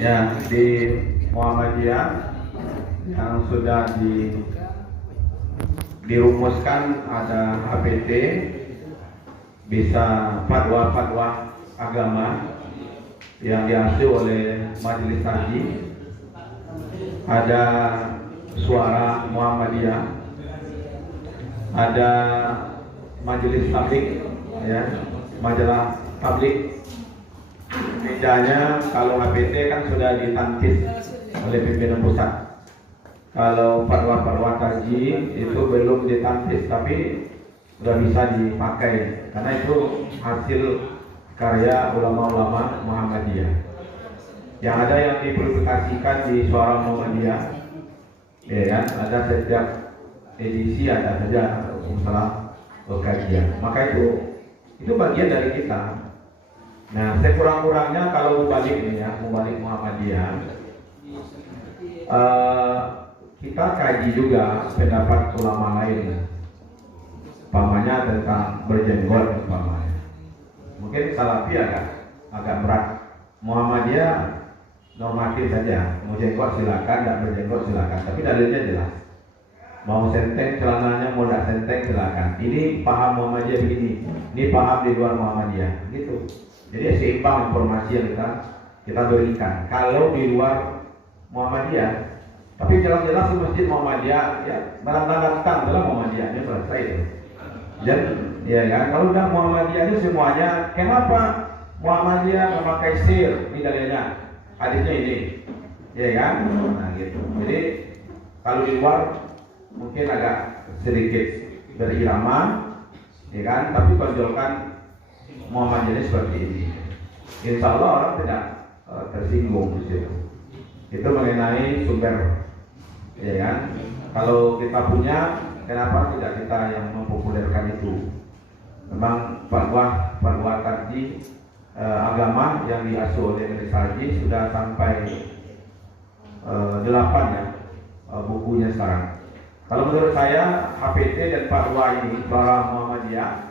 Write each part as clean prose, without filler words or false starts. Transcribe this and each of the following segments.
Ya, di Muhammadiyah yang sudah dirumuskan ada HPT, bisa fatwa-fatwa agama yang dihasil oleh Majelis Haji, ada Suara Muhammadiyah, ada Majelis Tablik, ya, majalah tablik. Bedanya kalau HPT kan sudah ditantis oleh pimpinan pusat. Kalau fatwa-fatwa kaji itu belum ditantis, tapi sudah bisa dipakai karena itu hasil karya ulama-ulama Muhammadiyah. Yang ada yang dipublikasikan di Suara Muhammadiyah, ya kan? Ada setiap edisi ada saja masalah kajian. Maka itu bagian dari kita. Nah, sekurang-kurangnya kalau mubalik nih ya, mubalik Muhammadiyah, kita kaji juga pendapat ulama lain, umpamanya tentang berjenggot umpamanya. Mungkin Salafi agak berat, Muhammadiyah normatif saja, mau jenggot silakan, tidak berjenggot silakan, tapi dalilnya jelas. Mau senteng celananya, mau tidak senteng silakan. Ini paham Muhammadiyah begini, ini paham di luar Muhammadiyah, gitu. Jadi seimbang informasi yang kita berikan. Kalau di luar Muhammadiyah, tapi jelas-jelas di masjid Muhammadiyah, ya barang-barang dalam Muhammadiyah ini selesai itu. Dan ya kan, kalau udah Muhammadiyah ini semuanya, kenapa Muhammadiyah memakai sir? Ini dalilnya, hadisnya ini, ya kan? Nah gitu. Jadi kalau di luar mungkin agak sedikit berirama, ya kan? Tapi tonjolkan Muhammadiyah seperti ini. Insya Allah orang tidak tersinggung di situ. Itu mengenai sumber, ya kan? Kalau kita punya, kenapa tidak kita yang mempopulerkan itu? Memang fatwa kaji agama yang diasuh oleh Majelis Haji sudah sampai 8 ya bukunya sekarang. Kalau menurut saya HPT dan fatwa ini para Muhammadiyah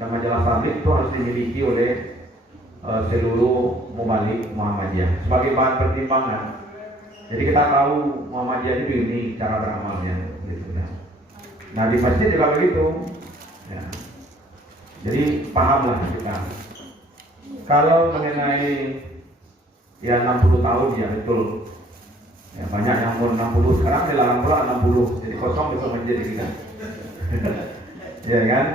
dan majalah tablik itu harus dimiliki oleh seluruh mubalik Muhammadiyah sebagai bahan pertimbangan. Jadi kita tahu Muhammadiyah ini cara beramalnya, gitu ya. Nah di masjid juga begitu. Ya. Jadi pahamlah kita. Kalau mengenai ya 60 tahun ya betul. Ya, banyak yang umur 60 sekarang dilarang pula 60, jadi kosong bisa menjadi kita. Ya kan?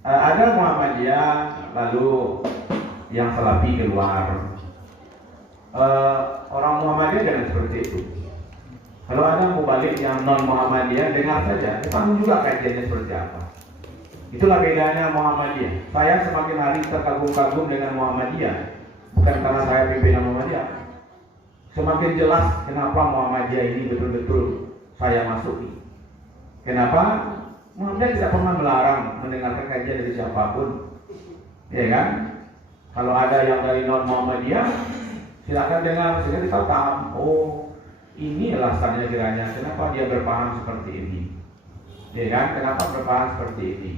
Ada Muhammadiyah lalu yang Salafi keluar. Orang Muhammadiyah jangan seperti itu. Kalau ada mubalik yang non Muhammadiyah, dengar saja, kita juga kajiannya seperti apa. Itulah bedanya Muhammadiyah. Saya semakin hari terkagum-kagum dengan Muhammadiyah, bukan karena saya pimpinan Muhammadiyah. Semakin jelas kenapa Muhammadiyah ini betul-betul saya masuki. Kenapa? Muhammadiyah tidak pernah melarang mendengarkan kajian dari siapapun, ya kan? Kalau ada yang dari non Muhammadiyah, silakan dengar, sehingga kita paham. Oh, ini alasannya kiranya kenapa dia berpaham seperti ini, ya kan? Kenapa berpaham seperti ini?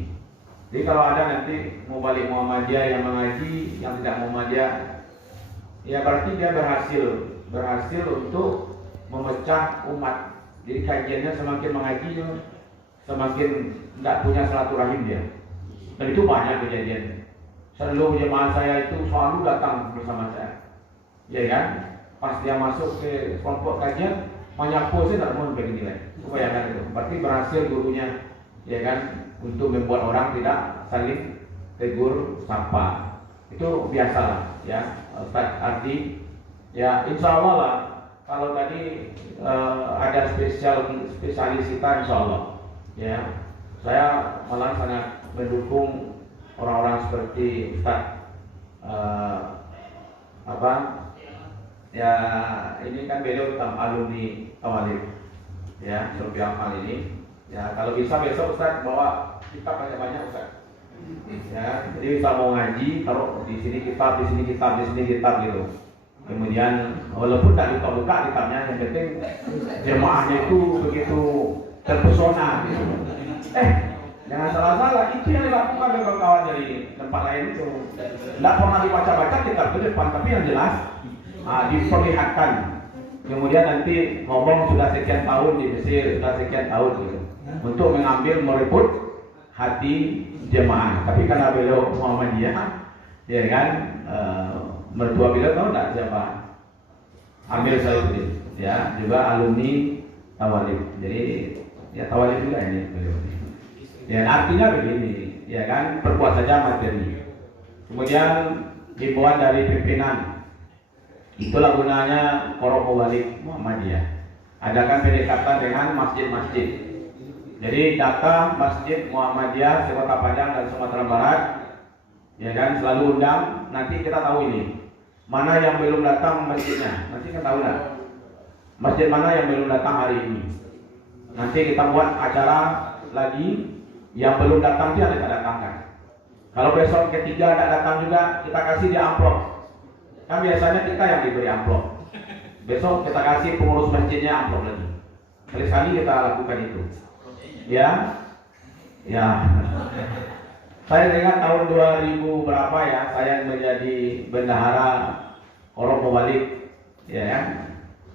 Jadi kalau ada nanti mubalik Muhammadiyah yang mengaji, yang tidak Muhammadiyah, ya berarti dia berhasil untuk memecah umat. Jadi kajiannya semakin mengaji, semakin tidak punya silaturahim dia. Dan itu banyak kejadian. Seluruh jemaah saya itu selalu datang bersama saya, ya kan? Pas dia masuk ke kelompok kajian, menyapu saya tidak mau bagi nilai. Bayangkan itu. Berarti berhasil gurunya, ya kan? Untuk membuat orang tidak saling tegur sapa. Itu biasalah, ya. Ustaz Ardi, ya insya Allah lah. Kalau tadi ada spesialis kita, insya Allah, ya. Saya malah sangat mendukung orang-orang seperti Ustaz ya ini kan beliau alumni Tawalib, ya Sofi Amal ini. Ya kalau bisa besok Ustaz bawa kitab banyak-banyak Ustaz. Ya jadi bisa mau ngaji, taruh di sini kitab, di sini kitab, di sini kitab gitu. Kemudian walaupun tak buka kitabnya, yang penting jemaahnya itu begitu terpesona gitu. Jangan salah-salah, itu yang dilakukan oleh kawan dari tempat lain itu. Tidak pernah dibaca-baca kitab ke depan, tapi yang jelas diperlihatkan. Kemudian nanti ngomong sudah sekian tahun di Mesir, sudah sekian tahun gitu, untuk mengambil merebut hati jemaah. Tapi karena beliau Muhammadiyah, ya kan, mertua beliau tahu nggak siapa? Amir Saifuddin, ya, juga alumni Tawalib. Jadi ya Tawalib juga ini beliau. Ya artinya begini, ya kan, perkuat saja materi. Kemudian himbauan dari pimpinan. Itulah gunanya Forum Mubalik Muhammadiyah. Adakan pendekatan dengan masjid-masjid. Jadi data Masjid Muhammadiyah Kota Padang dan Sumatera Barat, ya kan, selalu undang. Nanti kita tahu ini mana yang belum datang masjidnya. Nanti kita tahu lah masjid mana yang belum datang hari ini. Nanti kita buat acara lagi yang belum datang dia kita datangkan. Kalau besok ketiga tidak datang juga, kita kasih dia amplop. Kan biasanya kita yang diberi amplop. Besok kita kasih pengurus masjidnya amplop lagi. Sekali-sekali kita lakukan itu. Ya. Saya ingat tahun 2000 berapa ya, saya menjadi bendahara Forum Mubalik, ya kan,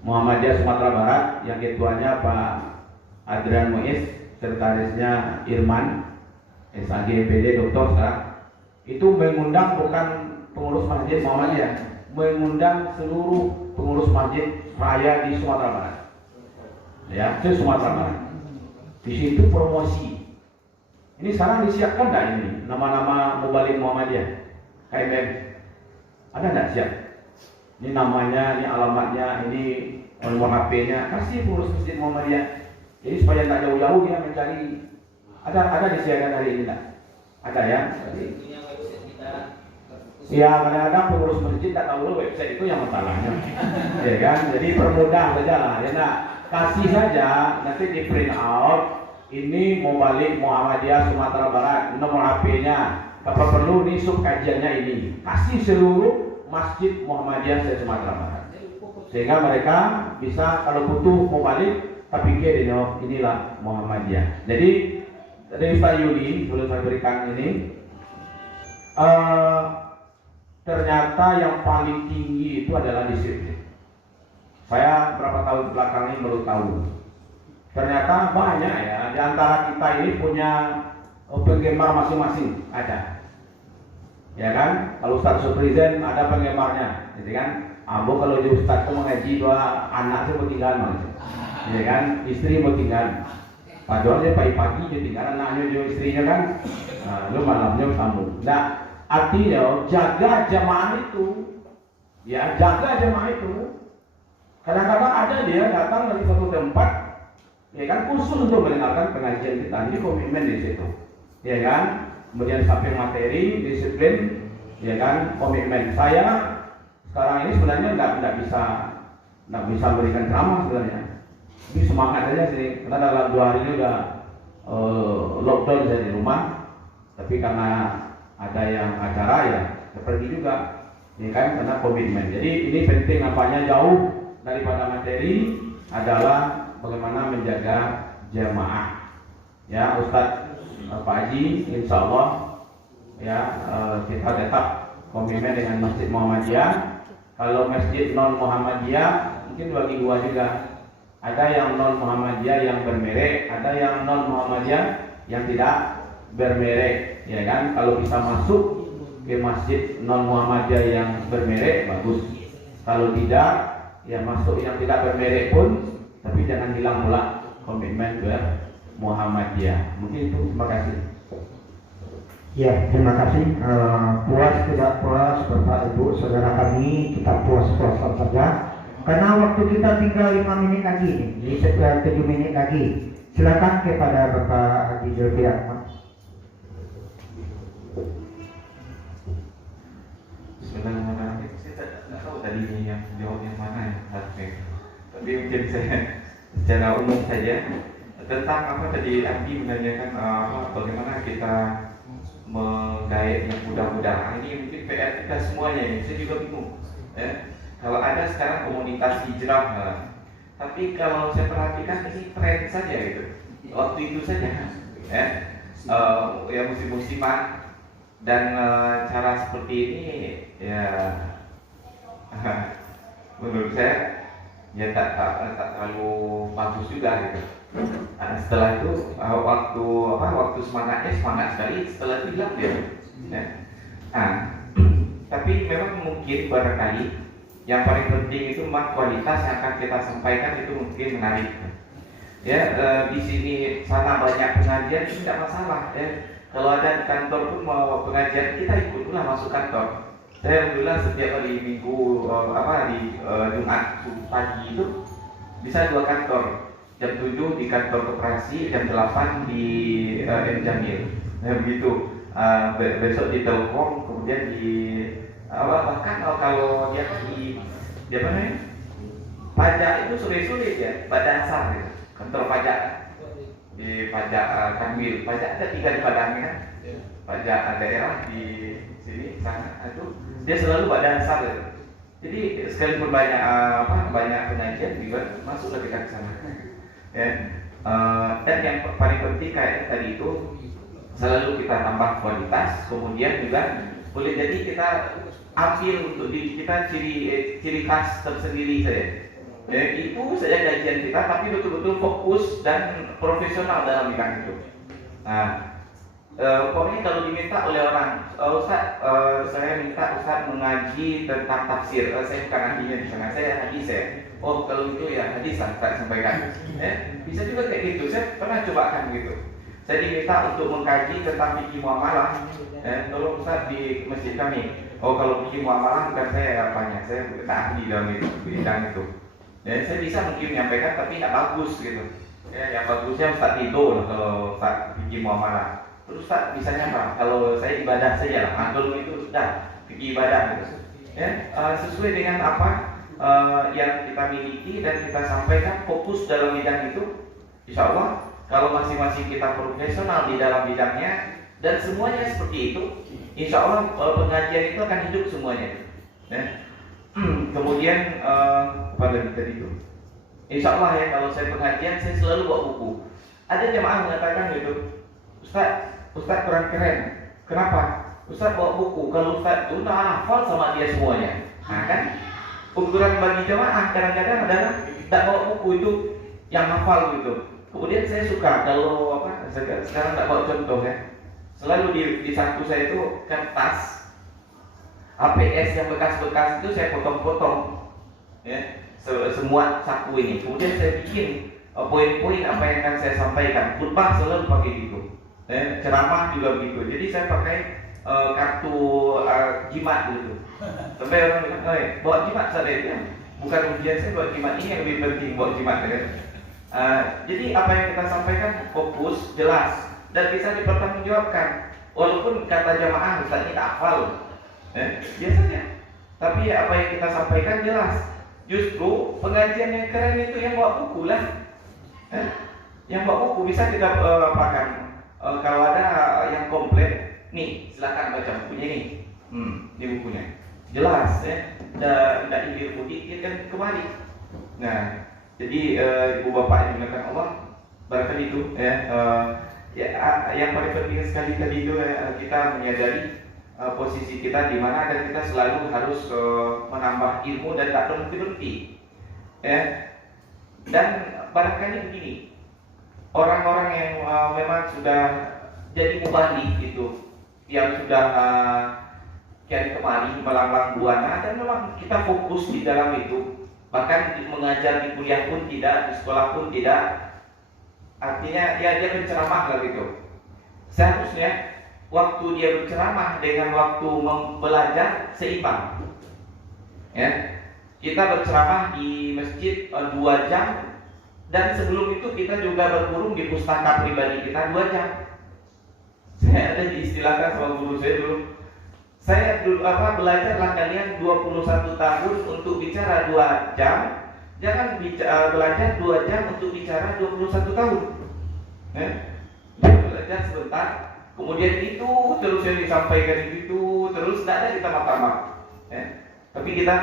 Muhammadiyah Sumatera Barat, yang ketuanya Pak Adrian Muiz, sekretarisnya Irman, SAG PD Doktor sekarang. Itu mengundang bukan pengurus masjid Muhammadiyah, mengundang seluruh pengurus masjid raya di Sumatera Barat, ya, di Sumatera Barat. Di situ promosi. Ini sekarang disiapkan nggak ini nama-nama Mubalik Muhammadiyah, KMM? Ada nggak siap? Ini namanya, ini alamatnya, ini nomor HP-nya, kasih pengurus masjid Muhammadiyah. Jadi supaya tak jauh-jauh dia mencari. Ada disiapkan hari ini nggak? Ada ya? Ya, kadang-kadang pengurus masjid tak tahu dulu website itu yang masalahnya, ya kan? Jadi permudah saja lah, ya nak, kasih saja, nanti di print out. Ini Mubalik Muhammadiyah Sumatera Barat, nomor HP-nya. Kalau perlu ini sub kajiannya ini. Kasih seluruh masjid Muhammadiyah se Sumatera Barat. Sehingga mereka bisa kalau butuh Mubalik, tapi inilah Muhammadiyah. Jadi dari Ustaz Yuli, boleh saya berikan ini. Ternyata yang paling tinggi itu adalah disiplin. Saya berapa tahun belakang ini baru tahu. Ternyata banyak ya, di antara kita ini punya penggemar masing-masing, ada. Ya kan? Kalau Ustaz Suprizen ada penggemarnya, gitu kan? Ambo kalau di Ustaz itu mengaji dua anak itu tinggal, ya kan? Istri mau tinggal. Padahal dia pagi-pagi dia tinggal anaknya juga istrinya kan, lu malamnya kamu. Nah, artinya jaga jamaah itu, ya jaga jamaah itu. Kadang-kadang ada dia datang dari satu tempat, ya kan, khusus untuk mendengarkan pengajian kita. Ini komitmen di situ, ya kan. Kemudian sampai materi, disiplin, ya kan, komitmen. Saya sekarang ini sebenarnya nggak bisa berikan ceramah sebenarnya. Ini semangat aja sih, karena dalam 2 hari ini udah lockdown saya di rumah. Tapi karena ada yang acara ya saya pergi juga, ya kan, karena komitmen. Jadi ini penting, nampaknya jauh daripada materi adalah bagaimana menjaga jamaah. Ya, Ustadz Pak Haji, insya Allah ya, kita tetap komitmen dengan Masjid Muhammadiyah. Kalau masjid non Muhammadiyah mungkin bagi gua juga. Ada yang non Muhammadiyah yang bermerek, ada yang non Muhammadiyah yang tidak bermerek, ya kan. Kalau bisa masuk ke masjid non Muhammadiyah yang bermerek bagus. Kalau tidak, ya masuk yang tidak bermerek pun, tapi jangan hilang pula komitmen ke Muhammadiyah. Mungkin itu, terima kasih. Ya, terima kasih. Puas tidak puas Bapak Ibu saudara kami, kita puas-puasan saja. Karena waktu kita tinggal 5 menit lagi nih, jadi sekitar 7 menit lagi. Silakan kepada Bapak Haji Zulfi Ahmad. Bismillahirrahmanirrahim. Saya tidak tahu tadi yang jawab yang mana ya, tapi mungkin saya secara umum saja tentang apa tadi Andi menanyakan bagaimana kita menggait yang muda-muda. Ini mungkin PR kita semuanya ini. Saya juga bingung. Kalau ada sekarang komunitas hijrah, tapi kalau saya perhatikan ini tren saja gitu. Waktu itu saja, ya musim-musiman. Dan cara seperti ini ya menurut saya ya tak terlalu bagus juga gitu. Nah, setelah itu waktu semangatnya semangat sekali, setelah itu hilang dia. Ya. Nah, tapi memang mungkin barangkali yang paling penting itu memang kualitas yang akan kita sampaikan itu mungkin menarik. Ya, di sini sana banyak pengajian itu tidak masalah. Ya. Kalau ada di kantor pun mau pengajian kita ikutlah masuk kantor. Saya alhamdulillah setiap hari Minggu di Jumat pagi itu bisa 2 kantor. Jam 7 di kantor koperasi, jam 8 di M Jamil. Begitu. Besok di Telkom, kemudian di bahkan kalau dia di apa namanya? Pajak itu sore-sore ya, pada asar gitu. Kantor pajak di pajak Kanwil, pajak ada 3 di Padang kan? Pajak daerah di sini sana itu dia selalu pada asar gitu. Jadi sekalipun banyak pengajian juga masuk ke sana. Ya. Dan yang paling penting kayak tadi itu selalu kita tambah kualitas, kemudian juga boleh jadi kita ambil untuk diri kita ciri khas tersendiri saja. Ya, itu saja kajian kita, tapi betul-betul fokus dan profesional dalam bidang itu. Nah, pokoknya kalau diminta oleh orang, Ustaz, saya minta Ustaz mengaji tentang tafsir. Saya bukan ahlinya di sana, saya hadis ya. Oh, kalau itu ya hadis lah Ustaz sampaikan. Bisa juga kayak gitu. Saya pernah cobakan gitu. Saya diminta untuk mengkaji tentang fikih muamalah. Tolong Ustaz di masjid kami. Oh, kalau fikih muamalah bukan saya apanya, saya bukan ahli dalam itu, bidang itu. Dan saya bisa mungkin menyampaikan, tapi tidak bagus gitu. Ya, yang bagusnya Ustaz itu lah kalau Ustaz fikih muamalah. Terus Ustaz bisanya apa? Kalau saya ibadah saja lah, antum itu sudah fikih ibadah gitu. Ya, sesuai dengan apa yang kita miliki dan kita sampaikan, fokus dalam bidang itu. Insya Allah kalau masing-masing kita profesional di dalam bidangnya dan semuanya seperti itu, insya Allah pengajian itu akan hidup semuanya. Ya. Kemudian pada tadi itu, insya Allah ya kalau saya pengajian saya selalu bawa buku. Ada jemaah mengatakan gitu, Ustaz kurang keren. Kenapa? Ustaz bawa buku. Kalau Ustaz itu hafal sama dia semuanya. Nah kan, ukuran bagi jemaah kadang-kadang adalah tidak bawa buku itu yang hafal gitu. Kemudian saya suka kalau sekarang tidak bawa contoh ya. Selalu di saku saya itu kertas APS yang bekas-bekas itu saya potong-potong ya, semua saku ini. Kemudian saya bikin poin-poin apa yang akan saya sampaikan. Khutbah selalu pakai gitu. Ceramah juga begitu. Jadi saya pakai kartu jimat gitu. Sampai orang bilang, bawa jimat saja itu. Bukan ujian saya bawa jimat, ini yang lebih penting bawa jimat kan. Jadi apa yang kita sampaikan fokus, jelas dan bisa dipertanggungjawabkan. Walaupun kata jamaah Ustaz ini tak hafal, biasanya. Tapi apa yang kita sampaikan jelas. Justru pengajian yang keren itu yang bawa buku lah. Yang bawa buku bisa kita apakan. Kalau ada yang komplit, nih silakan baca bukunya ini. Ini bukunya. Jelas ya. Tidak ingin mudik kan kemari. Nah, jadi ibu bapak yang dimuliakan Allah, barangkali itu ya. Yang paling penting sekali tadi itu kita menyadari posisi kita di mana dan kita selalu harus menambah ilmu dan tak berhenti-berhenti. Ya. Dan barangkali begini, orang-orang yang memang sudah jadi mubalik itu, yang sudah kian kemari melanglang buana dan memang kita fokus di dalam itu, bahkan mengajar di kuliah pun tidak, di sekolah pun tidak. Artinya dia berceramah lah gitu. Seharusnya waktu dia berceramah dengan waktu belajar seimbang. Ya. Kita berceramah di masjid 2 jam dan sebelum itu kita juga berkurung di pustaka pribadi kita 2 jam. Saya ada diistilahkan sama guru saya dulu. Saya belajarlah kalian 21 tahun untuk bicara 2 jam. Jangan belajar 2 jam untuk bicara 21 tahun. Belajar sebentar, kemudian itu terus yang disampaikan itu terus tidak ada kita tamat. Tapi kita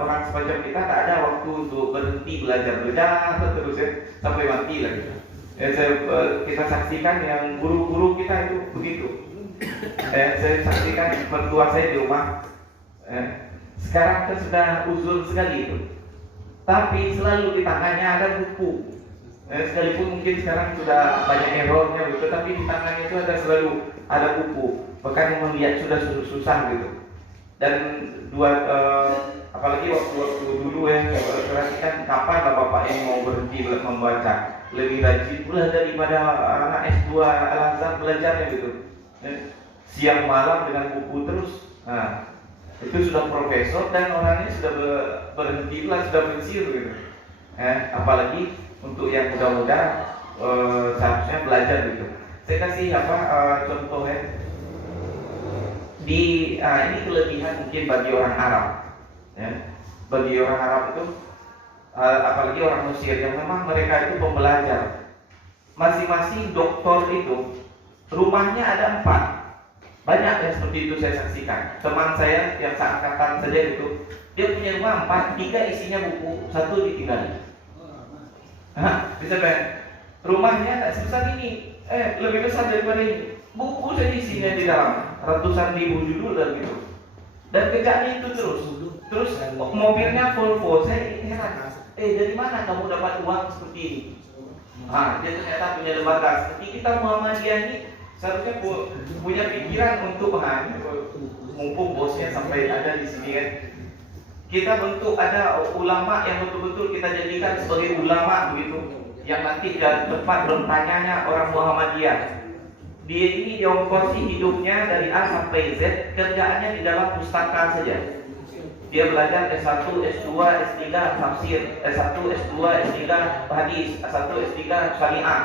orang semacam kita tak ada waktu untuk berhenti belajar terus ya, sampai mati lagi. Kita saksikan yang guru-guru kita itu begitu. Saya saksikan mertua saya di rumah. Sekarang kan sudah uzur sekali itu. Tapi selalu di tangannya ada buku. Sekalipun mungkin sekarang sudah banyak errornya gitu, tapi di tangannya itu selalu ada buku. Bahkan yang melihat sudah susah gitu. Dan apalagi waktu dulu perhatikan kapan lah bapak yang mau berhenti membaca, lebih rajin pula daripada anak S2 Al-Azhar belajarnya gitu. Siang malam dengan buku terus. Nah, itu sudah profesor dan orangnya sudah berhenti pula, sudah pensiun gitu. Apalagi untuk yang muda-muda seharusnya belajar gitu. Saya kasih contoh ini kelebihan mungkin bagi orang Arab, bagi orang Arab itu apalagi orang Mesir yang memang mereka itu pembelajar. Masing-masing doktor itu rumahnya ada 4. Banyak yang seperti itu saya saksikan. Teman saya yang seangkatan saja itu, dia punya rumah 4, 3 isinya buku, 1 ditinggalin. Bisa kan? Rumahnya tak sebesar ini, lebih besar daripada ini. Buku saja isinya di dalam, ratusan ribu judul dan gitu. Dan kerjanya itu terus mobilnya Volvo. Saya heran, dari mana kamu dapat uang seperti ini? Dia ternyata punya lembaga. Seperti kita Muhammadiyah ini seharusnya punya pikiran untuk mumpung bosnya sampai ada di sini kan. Kita bentuk ada ulama yang betul-betul kita jadikan sebagai ulama begitu, yang nanti tempat bertanyanya orang Muhammadiyah. Dia ini diongkosi hidupnya dari A sampai Z, kerjaannya di dalam pustaka saja. Dia belajar S1, S2, S3 tafsir, S1, S2, S3 hadis, S1, S3 syariah.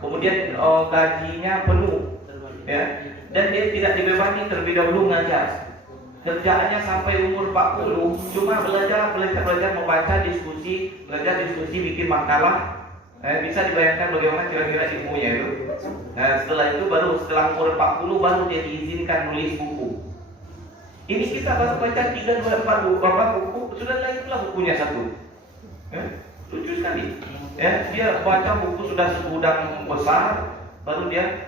Kemudian gajinya penuh, dan dia tidak dibebani terlebih dahulu ngajar. Kerjaannya sampai umur 40 cuma belajar membaca diskusi, bikin makalah. Bisa dibayangkan bagaimana kira-kira ilmunya itu. Setelah itu setelah umur 40 baru dia diizinkan nulis buku. Ini kita baru baca 3-4 buku, sudah lain pula bukunya 1. Lucu sekali. Dia baca buku sudah segudang besar, baru dia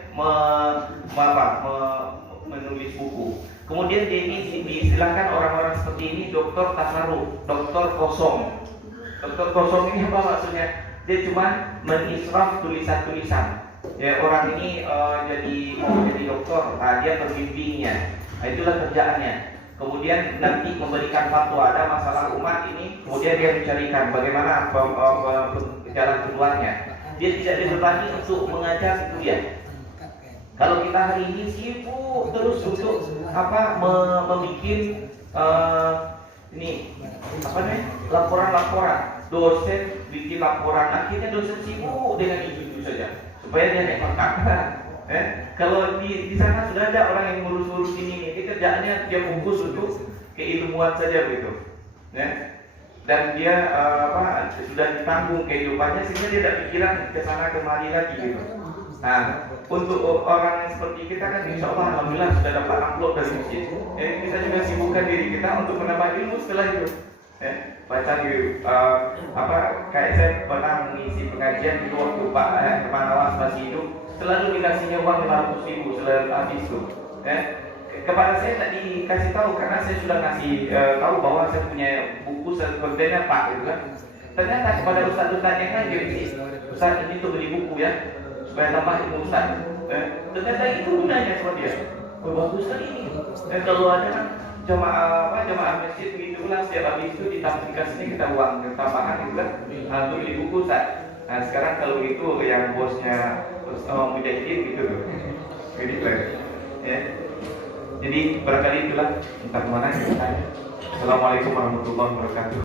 menulis buku. Kemudian dia ini diistilahkan orang-orang seperti ini doktor tasarruf, doktor kosong. Doktor kosong ini apa maksudnya? Dia cuma mengisraf tulisan-tulisan. Orang ini mau jadi doktor, dia pembimbingnya. Itulah kerjaannya. Kemudian nanti memberikan fatwa, ada masalah umat ini, kemudian dia mencarikan bagaimana jalan keluarnya. Dia tidak dibebani untuk mengajar itu dia. Kalau kita hari ini sibuk terus untuk laporan-laporan. Dosen bikin laporan, akhirnya dosen sibuk dengan itu saja supaya dia naik pangkat. Kalau di sana sudah ada orang yang ngurus-ngurus ini, kerjaannya dia bungkus untuk keilmuan saja begitu. Dan dia sudah ditanggung kehidupannya sehingga dia tidak pikiran ke sana kemari lagi gitu. Nah, untuk orang yang seperti kita kan insya Allah alhamdulillah sudah dapat amplop dari masjid. Kita juga sibukkan diri kita untuk menambah ilmu setelah itu. Baca di kayak saya pernah mengisi pengajian itu waktu Pak Teman Awas masih hidup, selalu dikasihnya uang 500.000 setelah habis itu. Kepada saya tak dikasih tahu karena saya sudah kasih tahu bahwa saya punya buku kontennya Pak gitu kan. Ternyata kepada ustaz-ustaz yang lain jadi ustaz ini tuh beli buku ya supaya tambah ilmu ustaz. Ternyata itu gunanya sama dia. Bagus sekali ini. Kalau ada jamaah masjid begitu lah, setiap habis itu dikasihnya kita uang tambahan gitu kan untuk beli buku Ustaz. Nah sekarang kalau itu yang bosnya mujahidin gitu tuh jadi barangkali itulah entah kemana. Assalamualaikum warahmatullahi wabarakatuh.